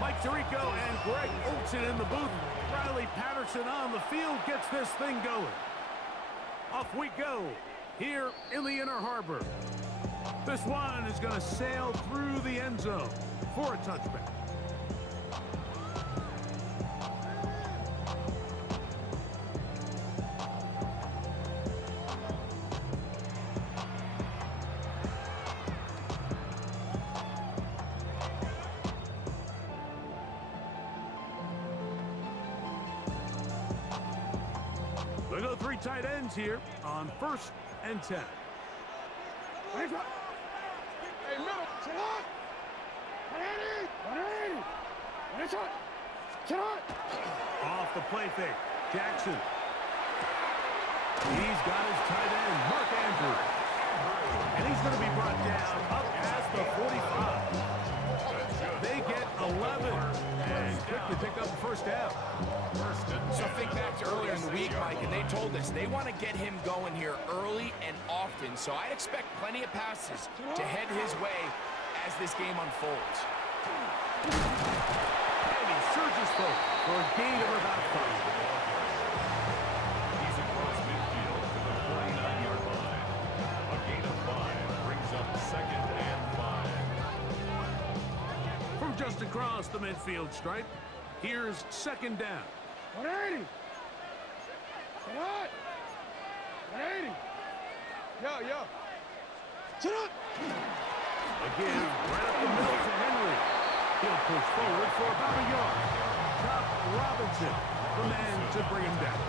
Mike Tirico and Greg Olsen in the booth. Riley Patterson on the field gets this thing going. Off we go here in the Inner Harbor. This one is going to sail through the end zone for a touchback. We go 3 tight ends here on 1st and 10. Hey, middle. Sit on. 180. 180. Sit on. Off the play fake. Jackson. He's got his tight end, Mark Andrews. And he's going to be brought down up past the 45. They get 11 and quickly pick up the first down. So think back to earlier in the week, Mike, and they told us they want to get him going here early and often. So I expect plenty of passes to head his way as this game unfolds. And he surges forward for a gain of about 5. He's across midfield to the 49-yard line. A gain of 5 brings up 2nd and 5. From just across the midfield stripe, here's 2nd down. 180. Sit on. 180. Yo. Sit on. Again, right up the middle to Henry. He'll push forward for about a yard. Chop Robinson, the man to bring him down.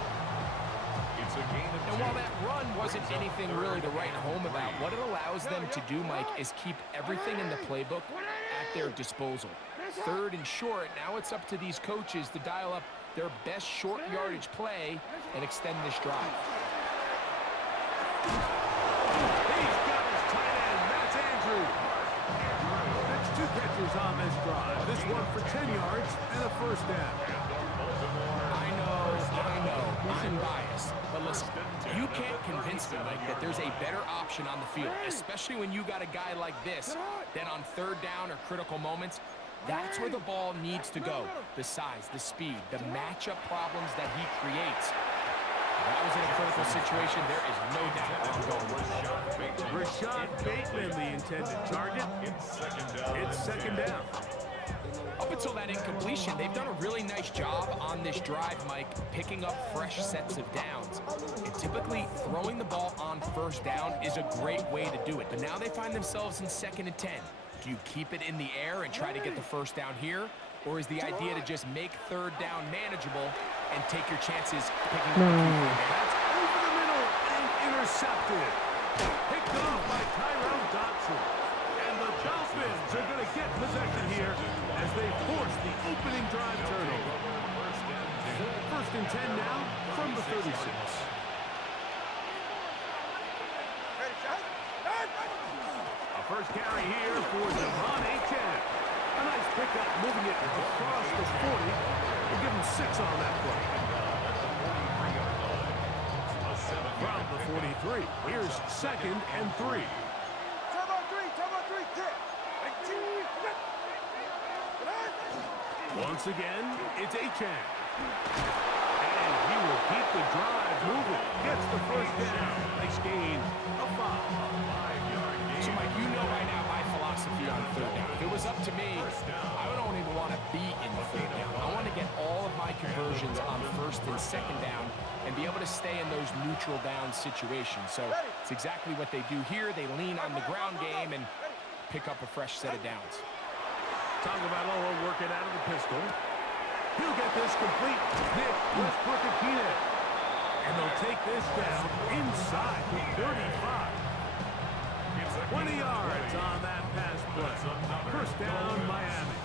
It's a gain of 2. And while that run wasn't anything really to write home about, what it allows them to do, Mike, is keep everything in the playbook at their disposal. 3rd and short, now it's up to these coaches to dial up their best short yardage play and extend this drive. He's got his tight end. That's Andrews. That's 2 catches on this drive. This one for 10 yards and a first down. I know, I'm biased. But listen, you can't convince me, Mike, that there's a better option on the field, especially when you got a guy like this, than on 3rd down or critical moments. That's where the ball needs to go. The size, the speed, the matchup problems that he creates. If that was in a critical situation, there is no doubt where I'm going with that. Rashad Bateman, the intended target. It's 2nd down. Up until that incompletion, they've done a really nice job on this drive, Mike, picking up fresh sets of downs. And typically, throwing the ball on 1st down is a great way to do it. But now they find themselves in 2nd and 10. Do you keep it in the air and try to get the first down here? Or is the idea to just make 3rd down manageable and take your chances picking up the key? That's over the middle and intercepted. Picked off by Tyrone Dodson. And the Dolphins are going to get possession here as they force the opening drive turnover. 1st and 10 now from the 36. First carry here for Devon Achane. A nice pickup, moving it across the 40. We'll give him 6 on that play. From the 43, here's 2nd and 3. Once again, it's Achane. And he will keep the drive moving. Gets the first down. Nice gain of 5. So, Mike, you know by now my philosophy on 3rd down. If it was up to me, I don't even want to be in 3rd down. I want to get all of my conversions on 1st and 2nd down and be able to stay in those neutral down situations. So it's exactly what they do here. They lean on the ground game and pick up a fresh set of downs. Tagovailoa working out of the pistol. He'll get this complete. Nick Westbrook and Keenan. And they'll take this down inside the 35. 20 yards on that pass play. First down, Miami.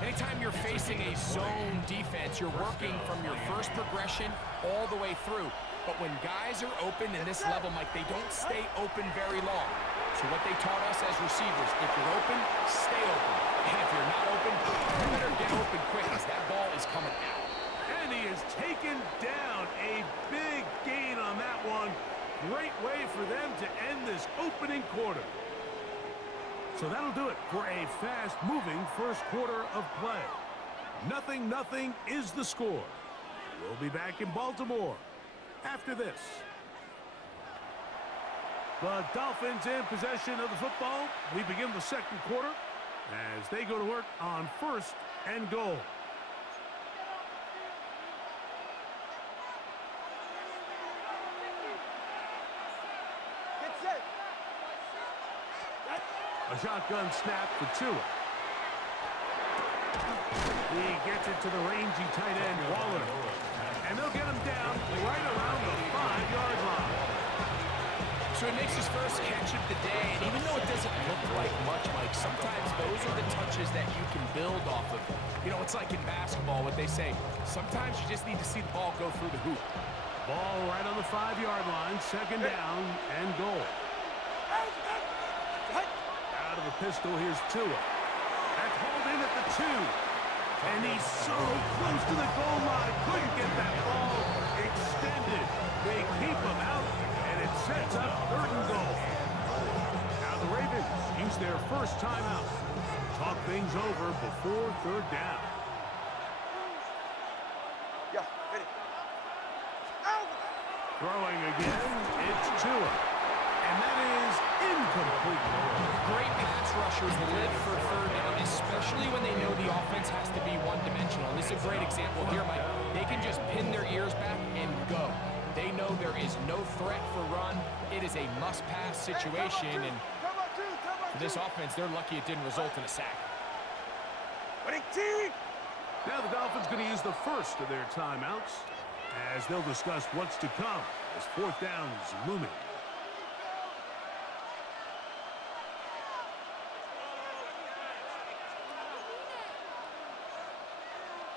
Anytime you're facing a zone defense, you're working from your first progression all the way through. But when guys are open in this level, Mike, they don't stay open very long. So what they taught us as receivers, if you're open, stay open. And if you're not open, you better get open quick as that ball is coming out. And he is taken down. A big gain on that one. Great way for them to end this opening quarter. So that'll do it for a fast move. moving first quarter of play. 0-0 is the score. We'll be back in Baltimore after this. The Dolphins in possession of the football. We begin the second quarter as they go to work on 1st and goal. Get set. A shotgun snap for Tua. He gets it to the rangy tight end, Waller. And they'll get him down right around the 5-yard line. So he makes his first catch of the day, and even though it doesn't look like much, Mike, sometimes those are the touches that you can build off of. You know, it's like in basketball, what they say, sometimes you just need to see the ball go through the hoop. Ball right on the 5-yard line, 2nd down and goal. Out of the pistol, here's Tua. That's hauled in at the 2. And he's so close to the goal line. Couldn't get that ball extended. They keep him out, and it sets up 3rd and goal. Now the Ravens use their first timeout. Talk things over before 3rd down. Yeah, hit it. Throwing again, it's Tua. And that is incomplete. Great pass rushers live for 3rd down, especially when they know the offense has to be one-dimensional. This is a great example here, Mike. They can just pin their ears back and go. They know there is no threat for run. It is a must-pass situation, and for this offense, they're lucky it didn't result in a sack. Now the Dolphins going to use the first of their timeouts as they'll discuss what's to come as 4th down is looming.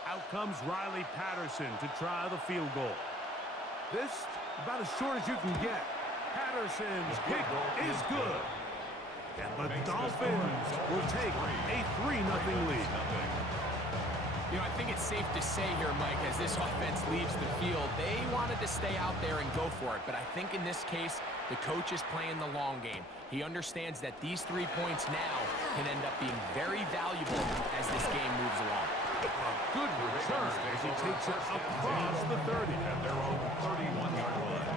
Out comes Riley Patterson to try the field goal. This, about as short as you can get. Patterson's kick is good. And the Dolphins will take a 3-0 lead. You know, I think it's safe to say here, Mike, as this offense leaves the field, they wanted to stay out there and go for it. But I think in this case, the coach is playing the long game. He understands that these 3 points now can end up being very valuable as this game moves along. A good return as he takes it across the 30 at their own 31-yard line.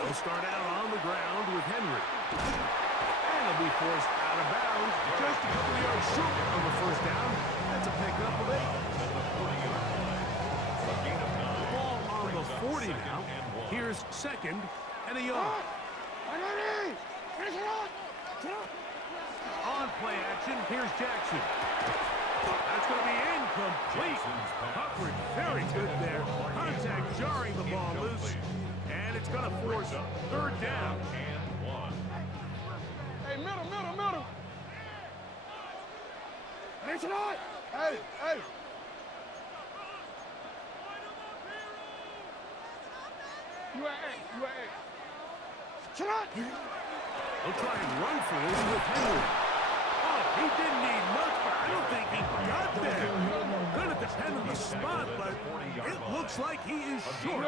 They'll start out on the ground with Henry. And he'll be forced out of bounds just a couple of yards short of the 1st down. That's a pickup of 8. Ball on the 40 now. Here's 2nd and a yard. On play action, here's Jackson. That's going to be incomplete. Coverage very good there. Contact jarring the ball loose. And it's going to force 3rd down. Hey, middle. Hey. You at 8. They'll try and run for this with Henry. Oh, he didn't need much, but I don't think he got there. Going to depend on the spot, but it looks like he is short.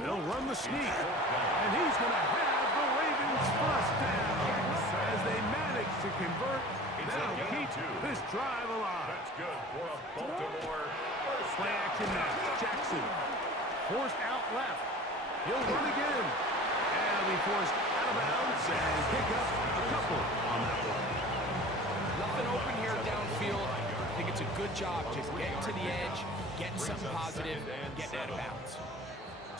They'll run the sneak, and he's going to have the Ravens' 1st down as they manage to convert. Now keep this drive alive. That's good for a Baltimore. Play action now. Jackson forced out left. He'll run again. And he'll be forced out of bounds and pick up a couple on that one. Nothing open here downfield. I think it's a good job just getting to the edge, getting something positive, getting out of bounds.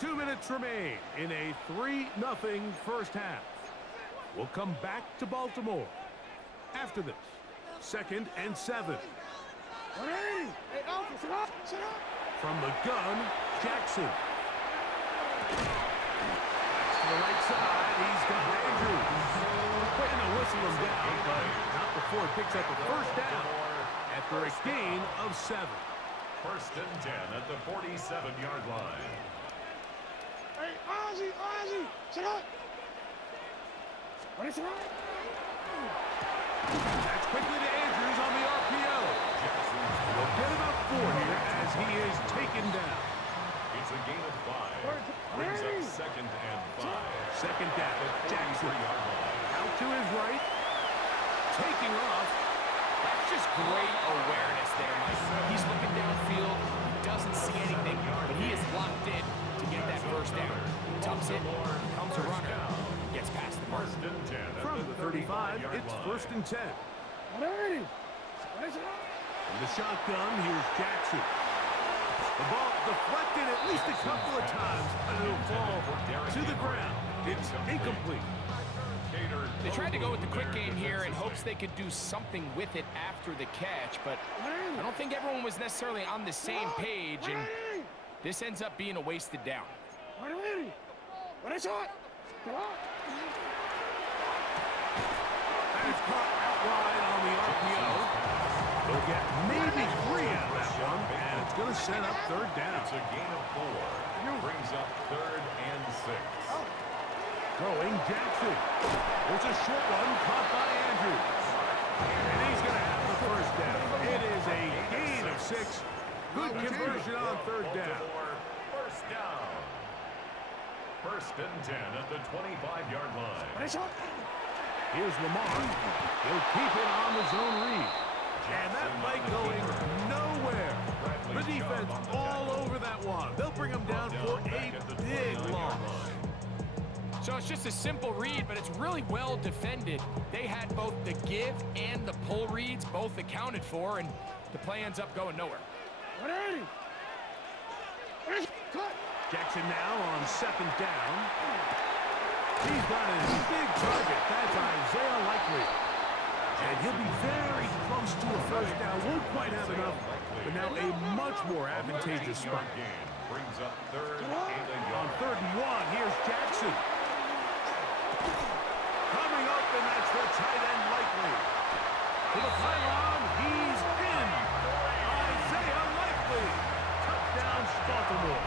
2 minutes remain in a 3-0 first half. We'll come back to Baltimore after this. 2nd and 7. From the gun, Jackson. To the right side, he's got Andrews. Trying to whistle him down, but not before he picks up a 1st down after a gain of 7. 1st and 10 at the 47-yard line. Hey, Ozzy, sit up. That's quickly to Andrews on the RPO. Jackson. Out to his right. Taking off. That's just great awareness there, Mike. He's looking downfield. He doesn't see anything, but he is locked in to get that first down. He tucks it, becomes a runner, and gets past the mark. From the 35, it's 1st and 10. From the shotgun, here's Jackson. The ball deflected at least a couple of times, and it'll fall to the ground. It's incomplete. They tried to go with the quick game here in hopes they could do something with it after the catch, but I don't think everyone was necessarily on the same page, and this ends up being a wasted down. And it's caught out wide on the RPO. They'll get maybe 3 out of that one, and it's going to set up 3rd down. It's a gain of 4. Brings up 3rd and 6. Throwing Jackson. There's a short one caught by Andrews. And he's going to have the 1st down. It is a gain of 6. Good conversion on 3rd down. 1st down. 1st and 10 at the 25-yard line. Here's Lamar. He'll keep it on the zone read. And that play going nowhere. The defense all over that one. They'll bring him down for a big loss. So it's just a simple read, but it's really well defended. They had both the give and the pull reads both accounted for, and the play ends up going nowhere. Jackson now on 2nd down. He's got his big target. That's Isaiah Likely. And he'll be very close to a 1st down. Won't quite have enough, but now a much more advantageous spot. Brings up 3rd and a On yard. 3rd and 1, here's Jackson. Coming up, and that's the tight end Likely. To the pylon, he's in. Isaiah Likely. Touchdown, Baltimore.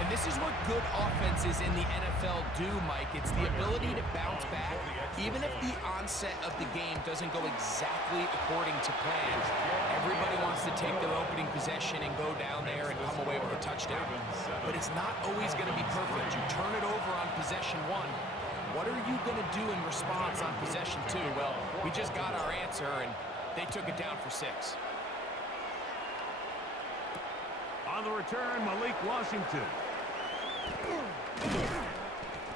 And this is what good offenses in the NFL do, Mike. It's the ability to bounce back, even if the onset of the game doesn't go exactly according to plan. Everybody wants to take their opening possession and go down there and come away with a touchdown. But it's not always going to be perfect. You turn it over on possession 1. What are you going to do in response on possession 2? Well, we just got our answer, and they took it down for 6. On the return, Malik Washington.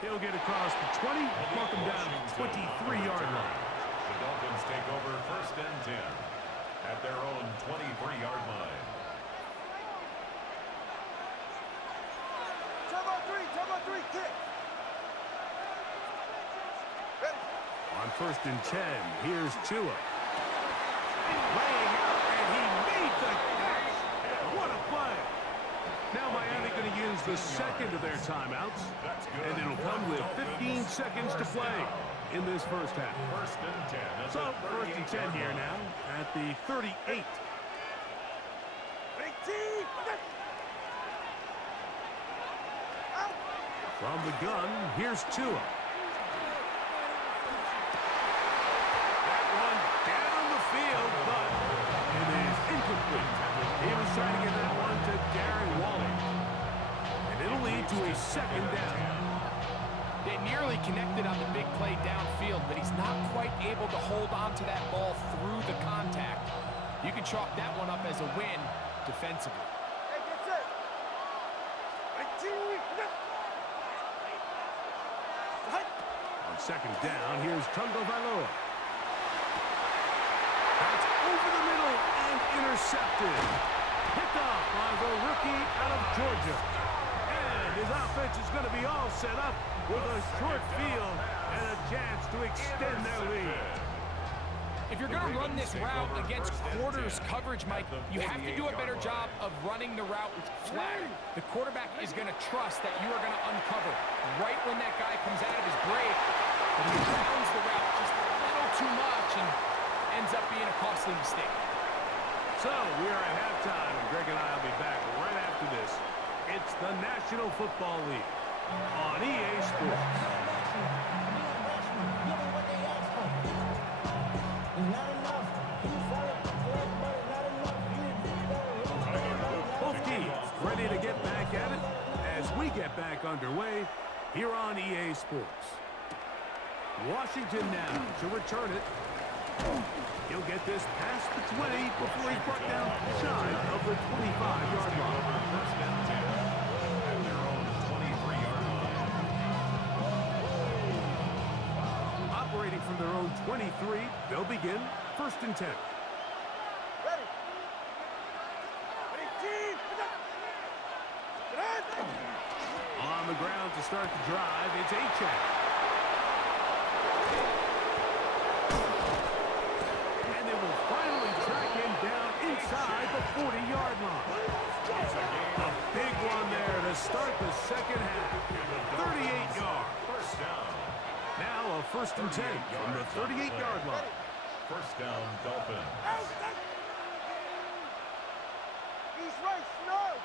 He'll get across the 20, mark him down at the 23-yard line. The Dolphins take over 1st and 10 at their own 23-yard line. Top 3, kick. On 1st and 10, here's Tua. Laying out, and he made the catch. What a play. Now Miami going to use the 2nd of their timeouts, and it'll come with 15 seconds to play in this 1st half. 1st and 10. So 1st and 10 here now at the 38. From the gun, here's Tua. That one down the field, but it is incomplete. He was trying to get that one to Darren Waller. And it'll lead to a 2nd down. They nearly connected on the big play downfield, but he's not quite able to hold on to that ball through the contact. You can chalk that one up as a win defensively. On 2nd down, here's Tagovailoa. That's over the middle and intercepted. Picked off by the rookie out of Georgia. And his offense is going to be all set up with a short field and a chance to extend their lead. If you're going to run this route against quarters coverage, Mike, you have to do a better job of running the route flat. The quarterback is going to trust that you are going to uncover right when that guy comes out of his break, but he rounds the route just a little too much and ends up being a costly mistake. So we are at halftime, and Greg and I will be back right after this. It's the National Football League on EA Sports. Both teams ready to get back at it as we get back underway here on EA Sports. Washington now to return it. He'll get this past the 20 before he's brought down shy of the 25-yard line. First and 10 at their own 23-yard line. Operating from their own 23, they'll begin first and 10. Ready. Ready, team. Get up. On the ground to start the drive, it's Achane. And they will finally track him down inside the 40-yard line. A big one there to start the second half. 38 yards. First down. Now a first and 10 from the 38-yard line. First down, Dolphins. He's right, snow.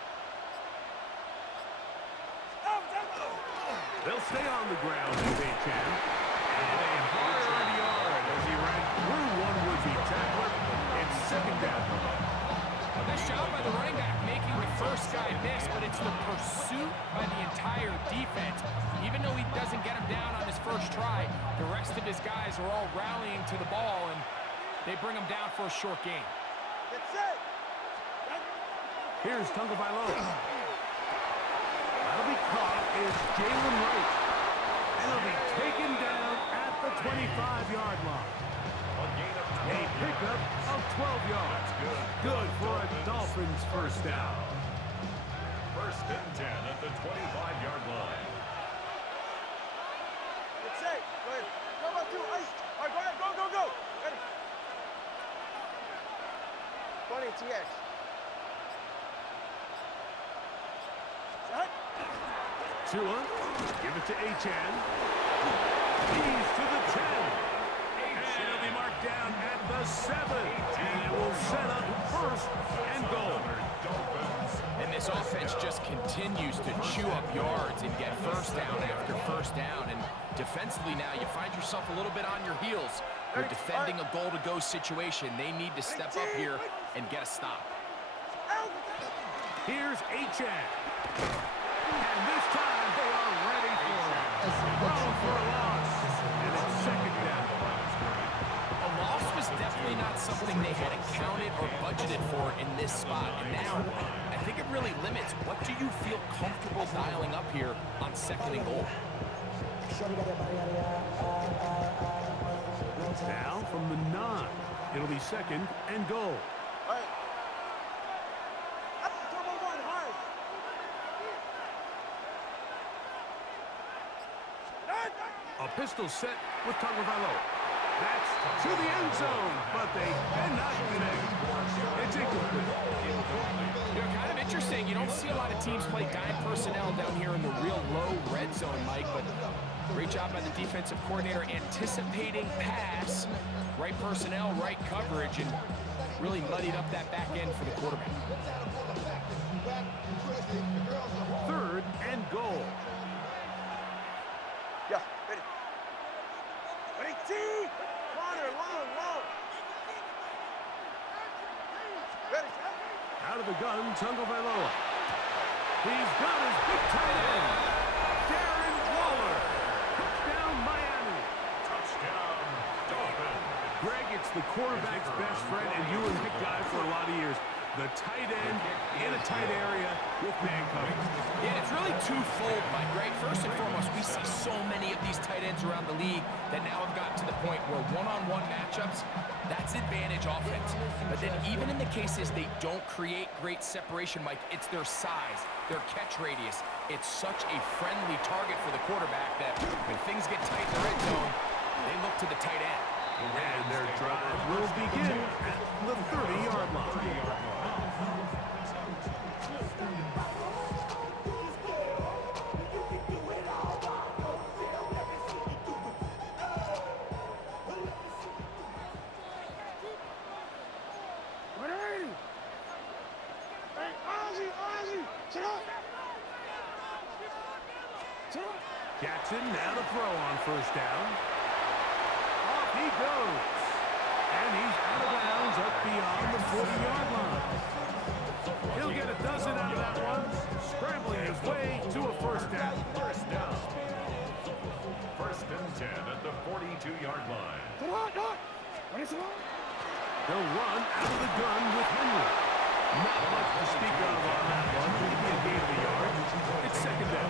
They'll stay on the ground with Achane. And a hard yard as he ran through one would-be tackler. It's second down. Nice job by the running back making the first guy miss, but it's the pursuit by the entire defense. Even though he doesn't get him down on his first try, the rest of his guys are all rallying to the ball, and they bring him down for a short gain. Get set. Here's Tagovailoa. That'll be caught is Jalen Wright. And he'll be taken down at the 25-yard line. A pickup of 12 yards. Good for a Dolphins first down. First and 10 at the 25-yard line. Get set. Go ahead. Go about two. Ice. All right, go ahead. Go, go, go. Ready. 20 TX. Set. Tua, give it to Achane. He's to the 10. And he'll be marked down at the 7. And it will set up first and goal. And this offense just continues to chew up yards and get first down after first down. And defensively now, you find yourself a little bit on your heels. You're defending a goal-to-go situation. They need to step up here and get a stop. Here's Achane. And this time they are ready for it. Thrown for a loss. And it's second down. A loss was definitely not something they had accounted or budgeted for in this spot. And now, I think it really limits what do you feel comfortable dialing up here on second and goal. Now from the 9. It'll be second and goal. All right. Up, turbo one, hard. A pistol set with Tagovailoa. That's to the end zone, but they cannot connect. It's incomplete. You know, kind of interesting. You don't see a lot of teams play dime personnel down here in the real low red zone, Mike, but great job by the defensive coordinator anticipating pass, right personnel, right coverage, and really muddied up that back end for the quarterback. Third and goal. Yeah, ready. Ready, team. Corner, long. Ready, set. Out of the gun, Tagovailoa. He's got his big tight end, Darren Waller. Touchdown, Miami. Touchdown, Dolphins. Greg, it's the quarterback's best friend, and you were that guy for a lot of years. The tight end in a tight area with man coverage. Yeah, it's really twofold, Mike, right? First and foremost, we see so many of these tight ends around the league that now have gotten to the point where one-on-one matchups, that's advantage offense. But then even in the cases they don't create great separation, Mike, it's their size, their catch radius. It's such a friendly target for the quarterback that when things get tight in the red zone, they look to the tight end. And their drive will begin at the 30-yard line. Jackson now to throw on first down. Off he goes. And he's out of bounds up beyond the 40-yard line. He'll get a dozen out of that one, scrambling his way to a first down. They'll run out of the gun with Henry. Not much to speak of on that one. Maybe a gain of a yard. It's second down.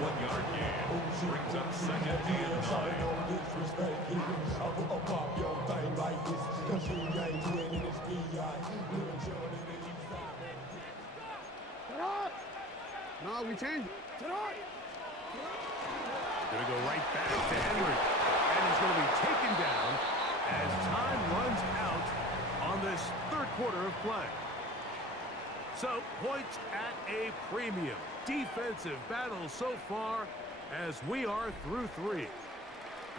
1-yard gain brings up second and 9. No, we changed. Going to go right back to Henry. And he's going to be taken down as time runs out on this third quarter of play. So, points at a premium. Defensive battle so far as we are through 3.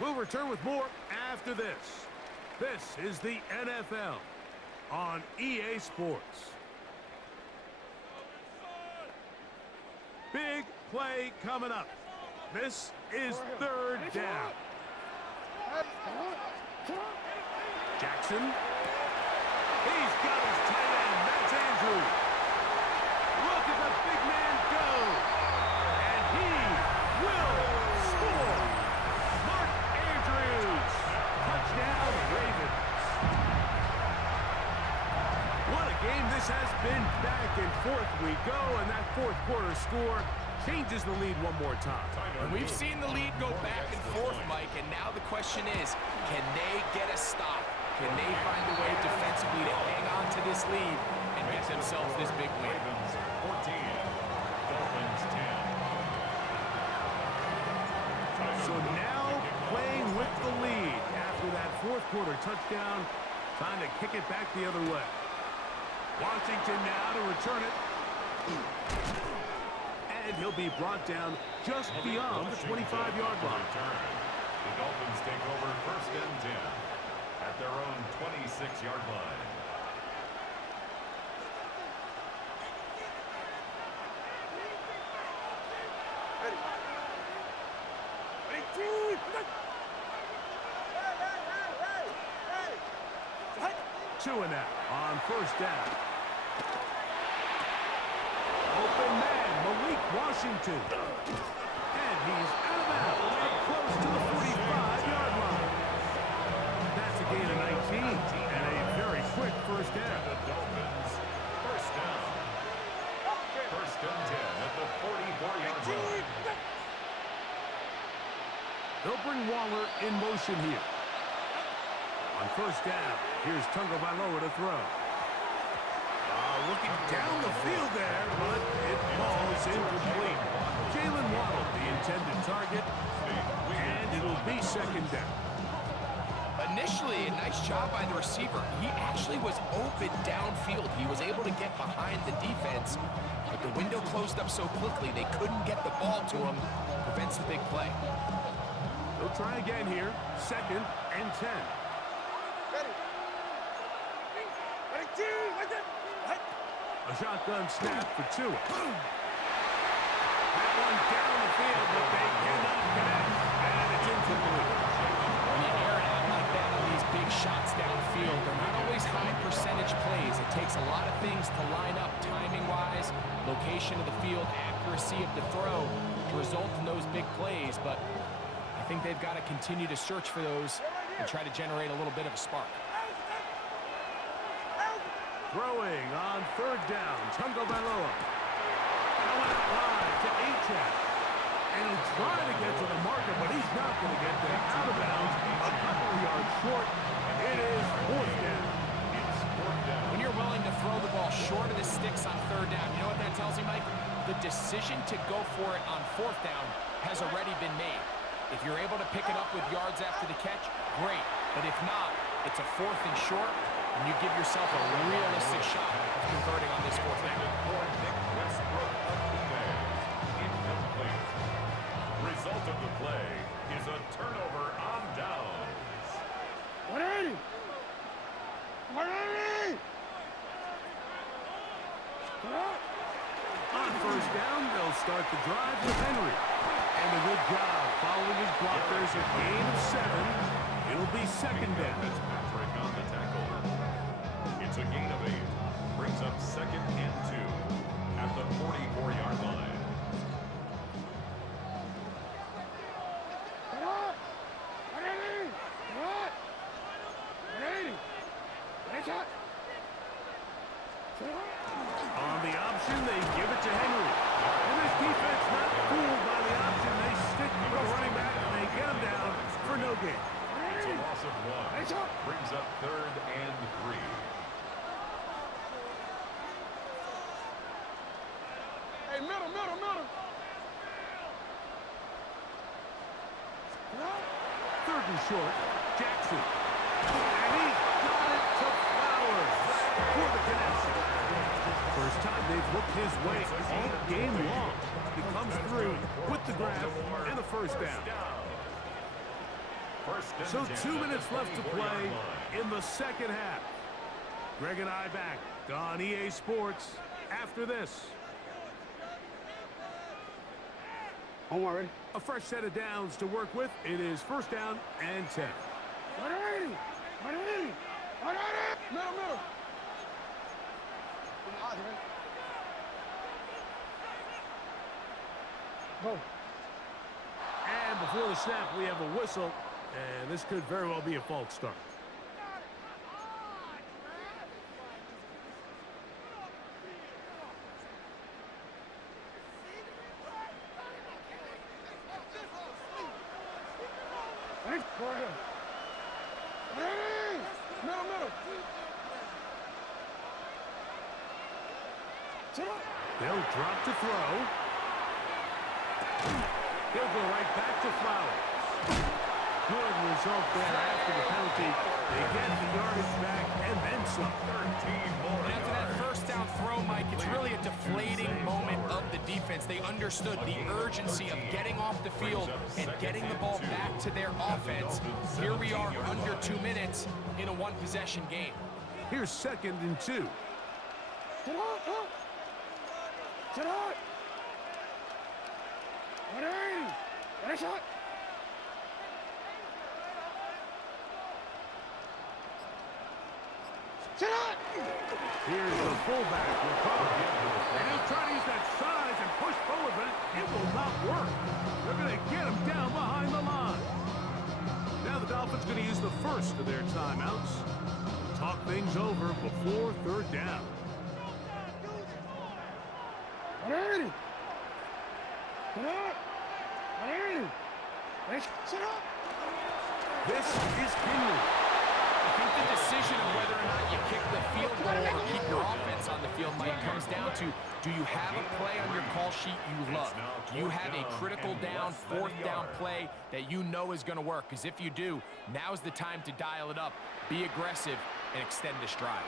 We'll return with more after this. This is the NFL on EA Sports. Big play coming up. This is third down. Jackson. He's got his tight end. That's Andrews. Look at the big man go. And he will score. Mark Andrews. Touchdown, Ravens. What a game this has been. Back and forth we go. And that fourth quarter score changes the lead one more time. And we've seen the lead go back and forth, Mike, and now the question is, can they get a stop? Can they find a way defensively to hang on to this lead and get themselves this big win? Ravens 14, Dolphins 10. So now playing with the lead after that fourth quarter touchdown, time to kick it back the other way. Washington now to return it. And he'll be brought down just beyond the 25-yard line. The Dolphins take over first and 10 at their own 26-yard line. Two and out on first down. Open man, Malik Washington. And he's out of bounds, up close to the 45-yard line. That's a gain of 19 and a very quick first down. The Dolphins first down. First and 10 at the 44-yard line. They'll bring Waller in motion here. On first down, here's Tagovailoa to throw. Looking down the field there, but it falls incomplete. Jalen Waddle, the intended target, and it'll be second down. Initially, a nice job by the receiver. He actually was open downfield. He was able to get behind the defense, but the window closed up so quickly they couldn't get the ball to him. Prevents the big play. They'll try again here. Second and 10. A shotgun snap for Tua. That one down the field, but they cannot connect, and it's incomplete. When you air it out like that on these big shots downfield, they're not always high percentage plays. It takes a lot of things to line up timing-wise, location of the field, accuracy of the throw to result in those big plays, but I think they've got to continue to search for those and try to generate a little bit of a spark. Throwing on third down, Tagovailoa. Out wide to Achane. And he'll try to get to the marker, but he's not going to get there. Out of bounds, a couple of yards short. It is fourth down. When you're willing to throw the ball short of the sticks on third down, you know what that tells you, Mike? The decision to go for it on fourth down has already been made. If you're able to pick it up with yards after the catch, great. But if not, it's a fourth and short, and you give yourself a realistic shot of converting on this fourth down. Incomplete. Result of the play is a turnover on downs. 180! 180! On first down, they'll start the drive with Henry. And a good job following his blockers, a gain of 7. It'll be second down. Fitzpatrick on the tackle. It's a gain of 8. Brings up second and 2 at the 44-yard line. On the option, they give it to Henry. And this defense not fooled by the option. They stick with the running back, and they get him down for no gain. It's a loss of 1. Brings up 3rd and 3. Hey, middle. 3rd and short, Jackson. And he's got it to Flowers for the connection. First time they've looked his way all game long. He comes through with the grab and a first down. So 2 minutes left to play in the second half. Greg and I back on EA Sports after this. Home already. A fresh set of downs to work with. It is 1st down and 10. 180. 180. 180. Middle. Go. And before the snap, we have a whistle. And this could very well be a false start. Go ahead. Middle. They'll drop to throw. He'll go right back to Flowers. Good result there after the penalty. They get the yardage back and then some. 13 more. And after that 1st down throw, Mike, it's really a deflating moment of the defense. They understood the urgency of getting off the field and getting the ball back to their offense. Here we are under 2 minutes in a one-possession game. Here's 2nd and 2. Sit out. 180. Nice shot. Sit out. Here's the fullback, McCall. And he'll try to use that size and push forward, but it will not work. They're going to get him down behind the line. Now the Dolphins going to use the first of their timeouts. Talk things over before 3rd down. 180. Sit out. 180. Sit out. This is Henry. I think the decision of whether or not you kick the field goal or keep your offense on the field, Mike, comes down to, do you have a play on your call sheet you love? Do you have a critical down, 4th down play that you know is going to work? Because if you do, now's the time to dial it up, be aggressive, and extend this drive.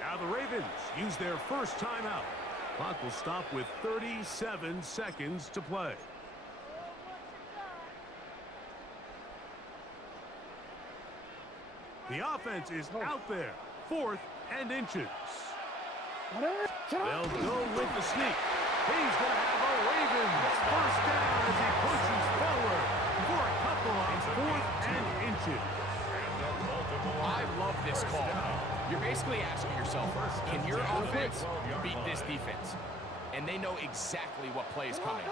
Now the Ravens use their first timeout. Clock will stop with 37 seconds to play. The offense is out there. 4th and inches. They'll go with the sneak. He's going to have a Ravens first down as he pushes forward for a couple on 4th and inches. I love this call. You're basically asking yourself, can your offense beat this defense? And they know exactly what play is coming.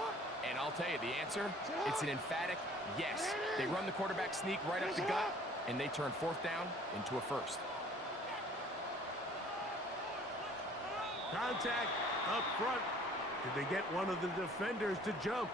And I'll tell you the answer, it's an emphatic yes. They run the quarterback sneak right up the gut, and they turn 4th down into a 1st. Contact up front. Did they get one of the defenders to jump?